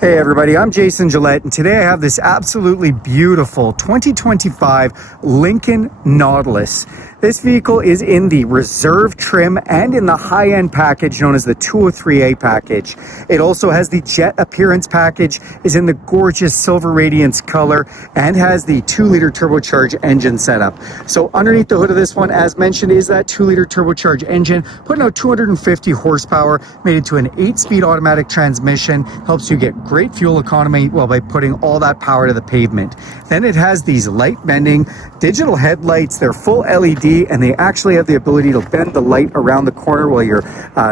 Hey everybody, I'm Jason Gillette, and today I have this absolutely beautiful 2025 Lincoln Nautilus. This vehicle is in the Reserve trim and in the high-end package known as the 203A package. It also has the Jet Appearance package, is in the gorgeous Silver Radiance color, and has the 2-liter turbocharged engine setup. So underneath the hood of this one, as mentioned, is that 2-liter turbocharged engine, putting out 250 horsepower, made into an 8-speed automatic transmission, helps you get great fuel economy while by putting all that power to the pavement. Then it has these light bending digital headlights. They're full LED, and they actually have the ability to bend the light around the corner while you're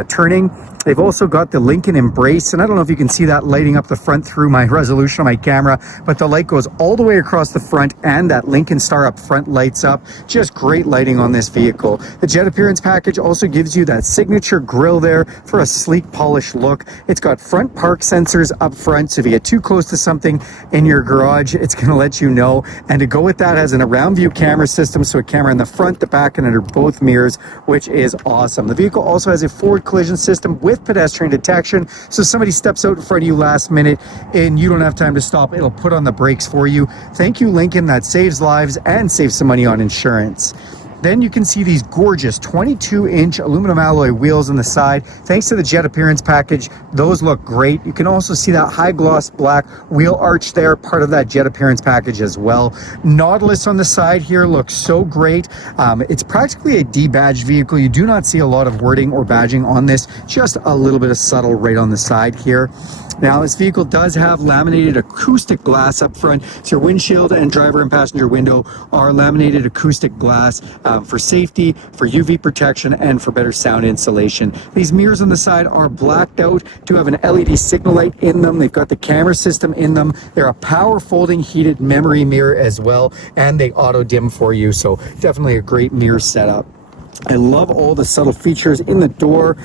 turning. They've also got the Lincoln Embrace, and I don't know if you can see that lighting up the front through my resolution on my camera, but the light goes all the way across the front, and that Lincoln Star up front lights up. Just great lighting on this vehicle. The Jet Appearance package also gives you that signature grille there for a sleek, polished look. It's got front park sensors up front, so if you get too close to something in your garage, it's going to let you know. And to go with that, has an around view camera system, so a camera in the front, the back, and under both mirrors, which is awesome. The vehicle also has a forward collision system with pedestrian detection, so somebody steps out in front of you last minute and you don't have time to stop, it'll put on the brakes for you. Thank you, Lincoln. That saves lives and saves some money on insurance. Then you can see these gorgeous 22-inch aluminum alloy wheels on the side. Thanks to the Jet Appearance package, those look great. You can also see that high gloss black wheel arch there, part of that Jet Appearance package as well. Nautilus on the side here looks so great. It's practically a debadged vehicle. You do not see a lot of wording or badging on this, just a little bit of subtle right on the side here. Now, this vehicle does have laminated acoustic glass up front, so your windshield and driver and passenger window are laminated acoustic glass for safety, for UV protection, and for better sound insulation. These mirrors on the side are blacked out, do have an LED signal light in them. They've got the camera system in them. They're a power folding heated memory mirror as well, and they auto dim for you, so definitely a great mirror setup. I love all the subtle features in the door,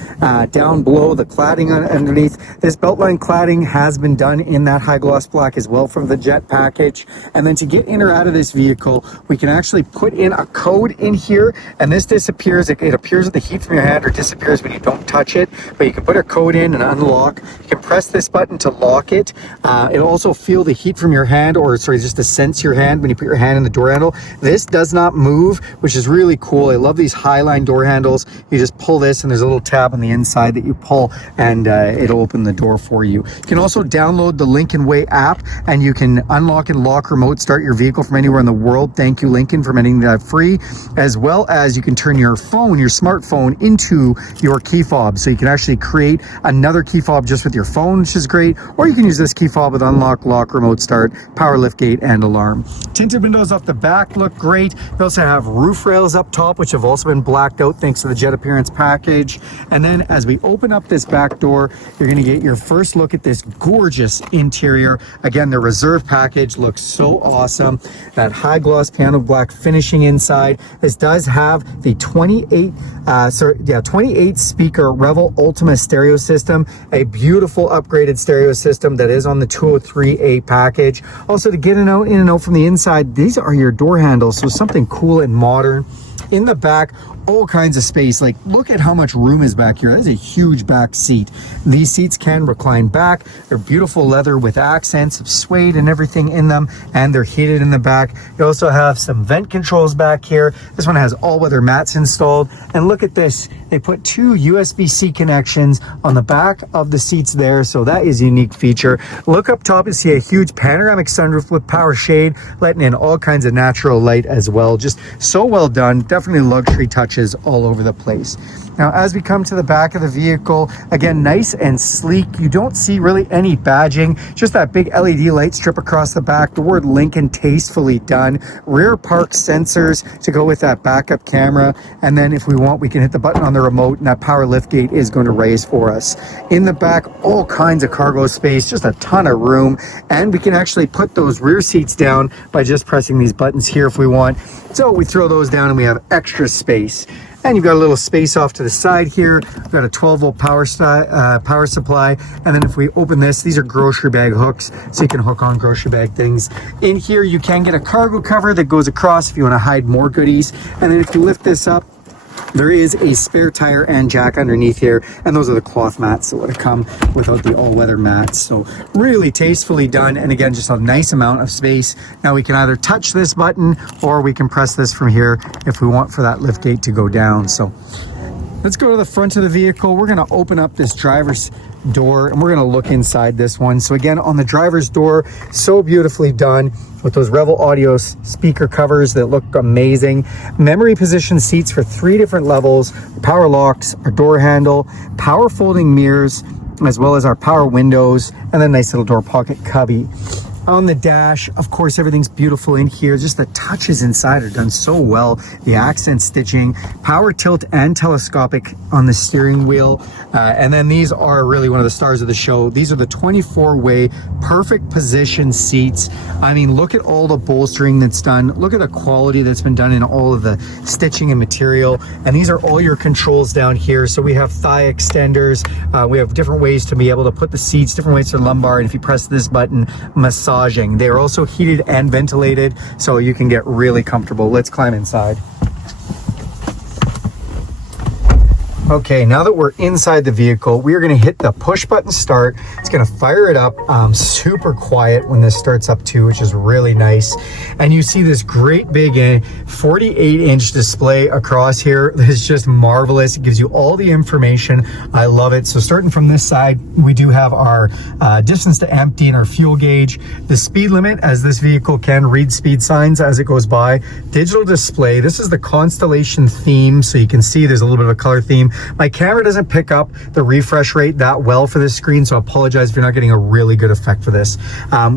down below, the cladding underneath. This beltline cladding has been done in that high gloss black as well from the Jet package. And then to get in or out of this vehicle, we can actually put in a code in here, and this disappears. It appears with the heat from your hand or disappears when you don't touch it, but you can put a code in and unlock. You can press this button to lock it. It'll also feel the heat from your hand, or sorry, just to sense your hand when you put your hand in the door handle. This does not move, which is really cool. I love these highline door handles. You just pull this, and there's a little tab on the inside that you pull, and it'll open the door for you. You can also download the Lincoln Way app, and you can unlock and lock remote start your vehicle from anywhere in the world. Thank you, Lincoln, for making that free. As well as you can turn your phone, your smartphone, into your key fob, so you can actually create another key fob just with your phone, which is great. Or you can use this key fob with unlock, lock, remote start, power lift gate, and alarm. Tinted windows off the back look great. We also have roof rails up top, which have also been blacked out thanks to the Jet Appearance package. And then as we open up this back door, you're going to get your first look at this gorgeous interior. Again, the Reserve package looks so awesome. That high gloss piano black finishing inside. This does have the 28 speaker Revel Ultima stereo system, a beautiful upgraded stereo system that is on the 203A package. Also, to get in and out from the inside, these are your door handles, so something cool and modern. In the back, all kinds of space. Like, look at how much room is back here. That's a huge back seat. These seats can recline back. They're beautiful leather with accents of suede and everything in them, and they're heated in the back. You also have some vent controls back here. This one has all-weather mats installed, and look at this. They put 2 USB-C connections on the back of the seats there, so that is a unique feature. Look up top and see a huge panoramic sunroof with power shade, letting in all kinds of natural light as well. Just so well done. Definitely luxury touches all over the place. Now, as we come to the back of the vehicle, again, nice and sleek. You don't see really any badging, just that big LED light strip across the back. The word Lincoln tastefully done. Rear park sensors to go with that backup camera. And then if we want, we can hit the button on the remote, and that power lift gate is going to raise for us. In the back, all kinds of cargo space, just a ton of room. And we can actually put those rear seats down by just pressing these buttons here if we want. So we throw those down and we have extra space. And you've got a little space off to the side here. We've got a 12-volt power supply. And then if we open this, these are grocery bag hooks, so you can hook on grocery bag things. In here, you can get a cargo cover that goes across if you want to hide more goodies. And then if you lift this up, There is a spare tire and jack underneath here, and those are the cloth mats that would have come without the all-weather mats. So really tastefully done, and again, just a nice amount of space. Now we can either touch this button or we can press this from here if we want for that liftgate to go down. So let's go to the front of the vehicle. We're going to open up this driver's door and we're going to look inside this one. So again, on the driver's door, so beautifully done with those Revel Audio speaker covers that look amazing. Memory position seats for 3 different levels, power locks, our door handle, power folding mirrors, as well as our power windows, and then nice little door pocket cubby. On the dash, of course, everything's beautiful in here. Just the touches inside are done so well. The accent stitching, power tilt and telescopic on the steering wheel. And then these are really one of the stars of the show. These are the 24-way perfect position seats. I mean, look at all the bolstering that's done. Look at the quality that's been done in all of the stitching and material. And these are all your controls down here. So we have thigh extenders. We have different ways to be able to put the seats, different ways for lumbar. And if you press this button, massaging. They are also heated and ventilated, so you can get really comfortable. Let's climb inside. Okay, now that we're inside the vehicle, we are going to hit the push button start. It's going to fire it up. Super quiet when this starts up too, which is really nice. And you see this great big 48-inch display across here. It's just marvelous. It gives you all the information. I love it. So starting from this side, we do have our distance to empty and our fuel gauge. The speed limit, as this vehicle can read speed signs as it goes by. Digital display. This is the Constellation theme, so you can see there's a little bit of a color theme. My camera doesn't pick up the refresh rate that well for this screen, so I apologize if you're not getting a really good effect for this.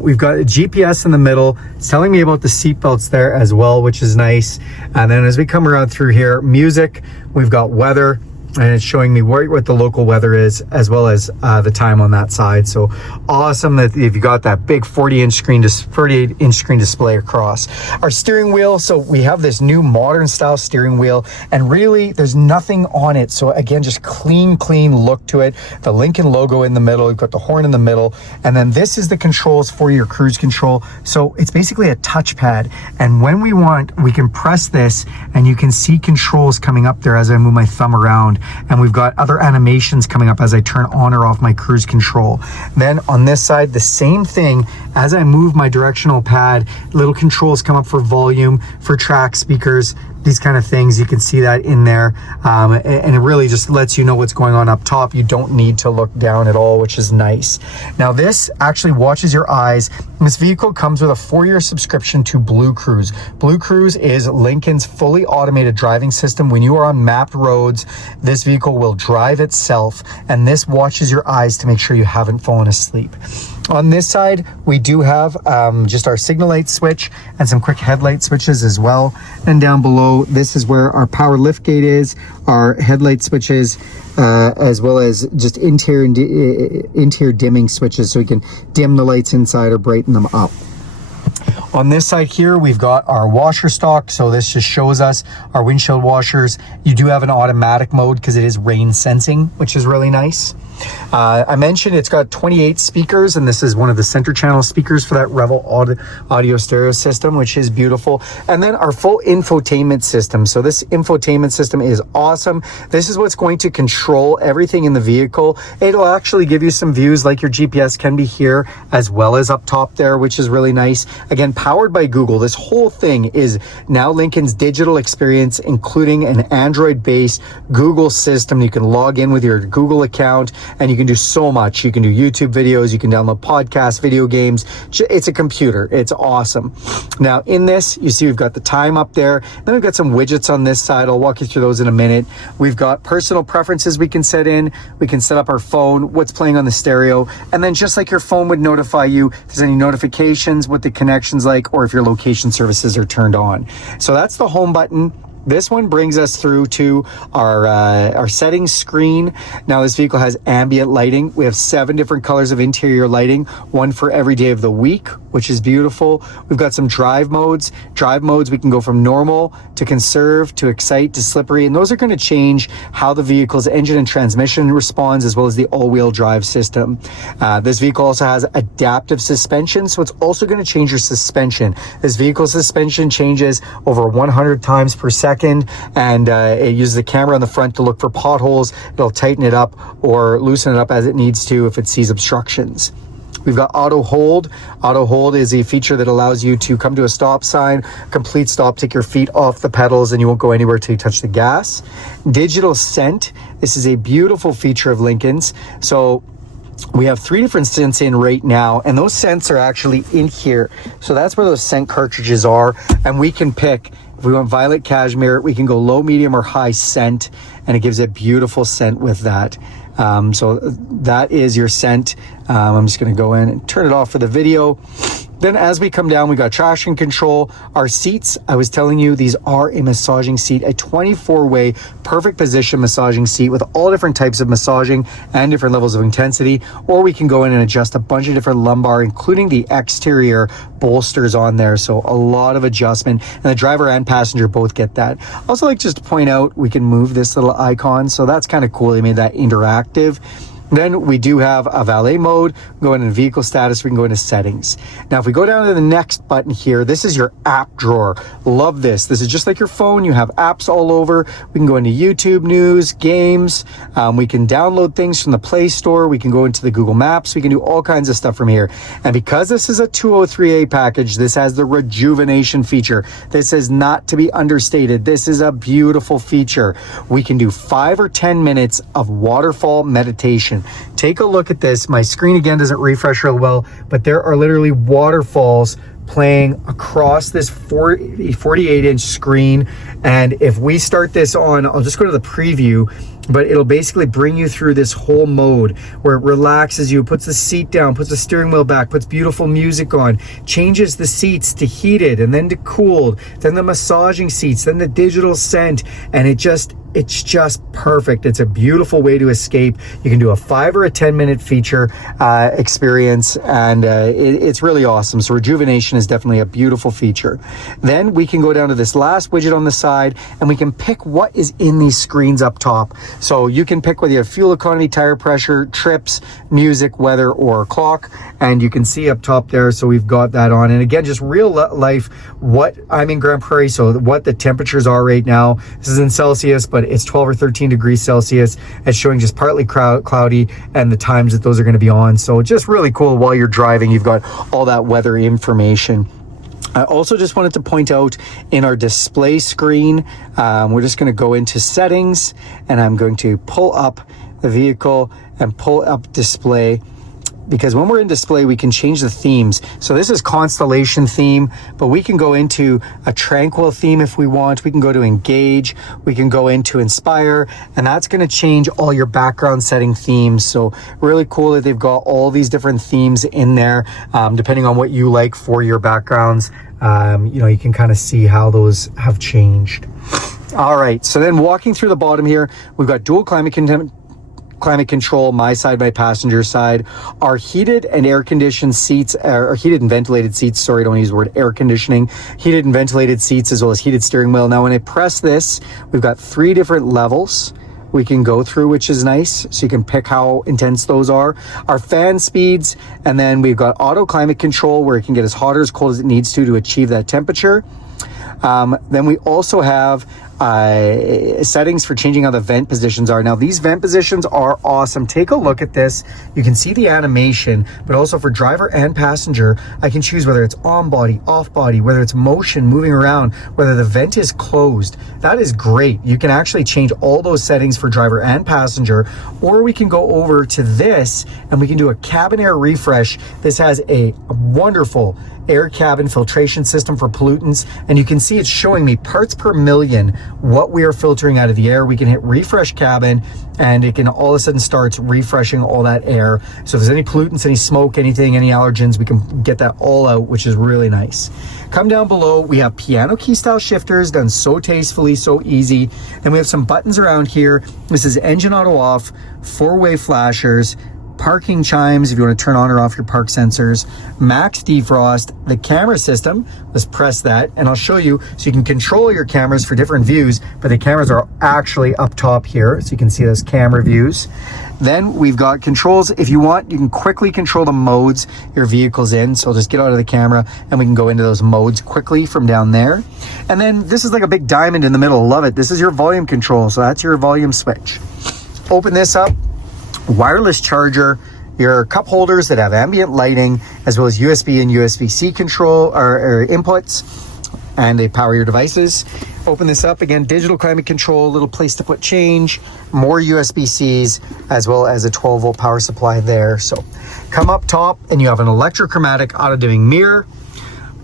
We've got a GPS in the middle. It's telling me about the seat belts there as well, which is nice. And then as we come around through here, music, we've got weather, and it's showing me what the local weather is, as well as the time on that side. So awesome that if you got that big 48-inch screen display across. Our steering wheel, so we have this new modern style steering wheel, and really there's nothing on it. So again, just clean look to it. The Lincoln logo in the middle, you've got the horn in the middle, and then this is the controls for your cruise control. So it's basically a touchpad, and when we want, we can press this and you can see controls coming up there as I move my thumb around. And we've got other animations coming up as I turn on or off my cruise control. Then on this side, the same thing. As I move my directional pad, little controls come up for volume, for track speakers, these kind of things. You can see that in there, and it really just lets you know what's going on up top. You don't need to look down at all, which is nice. Now this actually watches your eyes. This vehicle comes with a 4-year subscription to Blue Cruise. Blue Cruise is Lincoln's fully automated driving system. When you are on mapped roads, this vehicle will drive itself, and this watches your eyes to make sure you haven't fallen asleep. On this side, we do have just our signal light switch and some quick headlight switches as well. And down below, this is where our power lift gate is, our headlight switches, as well as just interior dimming switches, so we can dim the lights inside or brighten them up. On this side here, we've got our washer stock. So this just shows us our windshield washers. You do have an automatic mode because it is rain sensing, which is really nice. I mentioned it's got 28 speakers, and this is one of the center channel speakers for that Revel audio stereo system, which is beautiful. And then our full infotainment system. So this infotainment system is awesome. This is what's going to control everything in the vehicle. It'll actually give you some views like your GPS can be here, as well as up top there, which is really nice. Again, powered by Google. This whole thing is now Lincoln's digital experience, including an Android-based Google system. You can log in with your Google account, and you can do so much. You can do YouTube videos, you can download podcasts, video games. It's a computer. It's awesome. Now in this, you see we've got the time up there. Then we've got some widgets on this side. I'll walk you through those in a minute. We've got personal preferences we can set in. We can set up our phone, what's playing on the stereo. And then just like your phone would notify you if there's any notifications, what the connection's like, or if your location services are turned on. So that's the home button. This one brings us through to our settings screen. Now this vehicle has ambient lighting. We have 7 different colors of interior lighting, one for every day of the week, which is beautiful. We've got some drive modes. Drive modes, we can go from normal to conserve to excite to slippery, and those are going to change how the vehicle's engine and transmission responds, as well as the all-wheel drive system. This vehicle also has adaptive suspension, so it's also going to change your suspension. This vehicle's suspension changes over 100 times per second. second, and it uses the camera on the front to look for potholes. It'll tighten it up or loosen it up as it needs to if it sees obstructions. We've got auto hold. Auto hold is a feature that allows you to come to a stop sign, complete stop, take your feet off the pedals, and you won't go anywhere till you touch the gas. Digital scent. This is a beautiful feature of Lincoln's. So we have 3 different scents in right now, and those scents are actually in here. So that's where those scent cartridges are, and we can pick. If we want violet cashmere, we can go low, medium, or high scent, and it gives a beautiful scent with that. So that is your scent. I'm just going to go in and turn it off for the video. Then as we come down, we got traction control. Our seats, I was telling you, these are a massaging seat, a 24-way perfect position massaging seat with all different types of massaging and different levels of intensity. Or we can go in and adjust a bunch of different lumbar, including the exterior bolsters on there. So a lot of adjustment, and the driver and passenger both get that. Also like just to point out, we can move this little icon. So that's kind of cool. They made that interactive. Then we do have a valet mode. Go into vehicle status. We can go into settings. Now, if we go down to the next button here, this is your app drawer. Love this. This is just like your phone. You have apps all over. We can go into YouTube news, games. We can download things from the Play Store. We can go into the Google Maps. We can do all kinds of stuff from here. And because this is a 203A package, this has the rejuvenation feature. This is not to be understated. This is a beautiful feature. We can do 5 or 10 minutes of waterfall meditation. Take a look at this. My screen again doesn't refresh real well, but there are literally waterfalls playing across this 48-inch screen. And if we start this on, I'll just go to the preview, but it'll basically bring you through this whole mode where it relaxes you, puts the seat down, puts the steering wheel back, puts beautiful music on, changes the seats to heated and then to cooled, then the massaging seats, then the digital scent, and it's just perfect. It's a beautiful way to escape. You can do a 5 or a 10-minute feature experience, and it's really awesome. So rejuvenation is definitely a beautiful feature. Then we can go down to this last widget on the side, and we can pick what is in these screens up top. So you can pick whether you have fuel economy, tire pressure, trips, music, weather, or clock, and you can see up top there. So we've got that on. And again, just real life, what I'm in Grand Prairie, so what the temperatures are right now. This is in Celsius, but it's 12 or 13 degrees Celsius. It's showing just partly cloudy and the times that those are going to be on. So just really cool. While you're driving, you've got all that weather information. I also just wanted to point out in our display screen, we're just going to go into settings, and I'm going to pull up the vehicle and pull up display, because when we're in display, we can change the themes. So this is Constellation theme, but we can go into a Tranquil theme if we want. We can go to Engage. We can go into Inspire, and that's going to change all your background setting themes. So really cool that they've got all these different themes in there, depending on what you like for your backgrounds. You can kind of see how those have changed. All right, so then walking through the bottom here, we've got dual climate control, my side, my passenger side. Our heated and air conditioned seats, or heated and ventilated seats, sorry, don't use the word air conditioning, heated and ventilated seats, as well as heated steering wheel. Now when I press this, we've got 3 different levels we can go through, which is nice. So you can pick how intense those are. Our fan speeds, and then we've got auto climate control where it can get as hot or as cold as it needs to achieve that temperature. Then we also have settings for changing how the vent positions are. Now these vent positions are awesome. Take a look at this. You can see the animation, but also for driver and passenger, I can choose whether it's on body, off body, whether it's motion, moving around, whether the vent is closed. That is great. You can actually change all those settings for driver and passenger, or we can go over to this and we can do a cabin air refresh. This has a wonderful air cabin filtration system for pollutants, and you can see it's showing me parts per million what we are filtering out of the air. We can hit refresh cabin, and it can all of a sudden starts refreshing all that air. So if there's any pollutants, any smoke, anything, any allergens, we can get that all out, which is really nice. Come down below, we have piano key style shifters done so tastefully, so easy. Then we have some buttons around here. This is engine auto off, 4-way flashers, parking chimes if you want to turn on or off your park sensors, max defrost, the camera system. Let's press that and I'll show you. So you can control your cameras for different views, but the cameras are actually up top here, so you can see those camera views. Then we've got controls. If you want, you can quickly control the modes your vehicle's in. So I'll just get out of the camera and we can go into those modes quickly from down there. And then this is like a big diamond in the middle. Love it. This is your volume control. So that's your volume switch. Open this up. Wireless charger, your cup holders that have ambient lighting, as well as USB and USB-C control or inputs, and they power your devices. Open this up, again, digital climate control, little place to put change, more USB-Cs, as well as a 12-volt power supply there. So come up top and you have an electrochromatic auto-dimming mirror.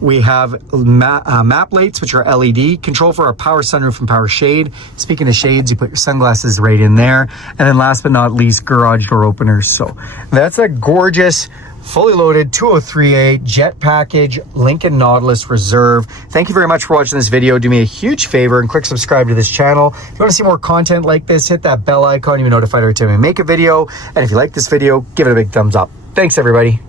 We have map lights, which are LED, control for our power sunroof and power shade. Speaking of shades, you put your sunglasses right in there. And then last but not least, garage door openers. So that's a gorgeous, fully loaded 203A jet package Lincoln Nautilus Reserve. Thank you very much for watching this video. Do me a huge favor and click subscribe to this channel. If you want to see more content like this, hit that bell icon. You'll be notified every time I make a video. And if you like this video, give it a big thumbs up. Thanks, everybody.